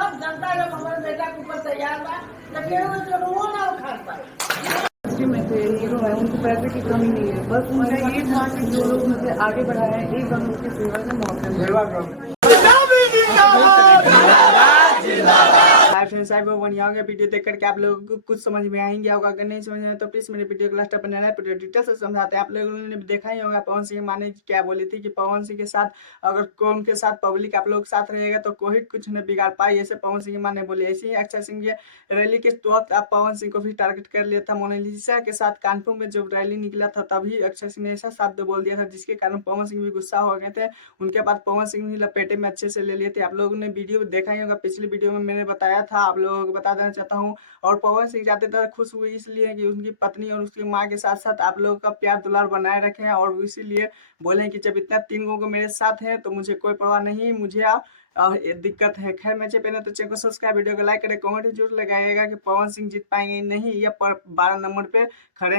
सब जनता जब हमारे बेटा के ऊपर तैयार था लेकिन वो ना उखाड़ पाए। में थे हीरो है, उनको पैसे की कमी नहीं है, बस उन्हें ये था कि जो लोग मुझे आगे बढ़ाए हैं एकदम उनकी सेवा से मौके। हाय फ्रेंड्स, आई वो यहाँ के वीडियो देख करके आप लोगों को कुछ समझ में आएंगे होगा। अगर नहीं समझ में आए तो प्लीज मेरे वीडियो को लास्ट तक बनाना है, पूरे डिटेल से समझाते हैं। आप लोगों ने देखा ही होगा पवन सिंह माने क्या बोली थी कि पवन सिंह के साथ अगर कौन के साथ पब्लिक आप लोग के साथ रहेगा तो कोई कुछ नहीं बिगाड़ पाए, ऐसे पवन सिंह माने बोली। ऐसे ही अक्षय सिंह के रैली के वक्त आप पवन सिंह को भी टारगेट कर लिया था। मोनालिसा के साथ कानपुर में जब रैली निकला था तभी अक्षय सिंह ने ऐसा शब्द बोल दिया था जिसके कारण पवन सिंह भी गुस्सा हो गए थे। उनके बाद पवन सिंह भी लपेटे में अच्छे से ले लिए थे। आप लोगों ने वीडियो देखा ही होगा, पिछली वीडियो में मैंने बताया था, आप लोगों को बता देना चाहता हूँ। और पवन सिंह ज्यादातर खुश हुए इसलिए कि उनकी पत्नी और उसकी माँ के साथ साथ आप लोगों का प्यार दुलार बनाए रखे हैं, और इसीलिए बोले कि जब इतना 3 लोगों को मेरे साथ है तो मुझे कोई परवाह नहीं, मुझे ये दिक्कत है। खैर मैं पहले तो चैनल को सब्सक्राइब, वीडियो को लाइक करें, कमेंट जरूर लगाइएगा कि पवन सिंह जीत पाएंगे नहीं या 12 नंबर पे खड़े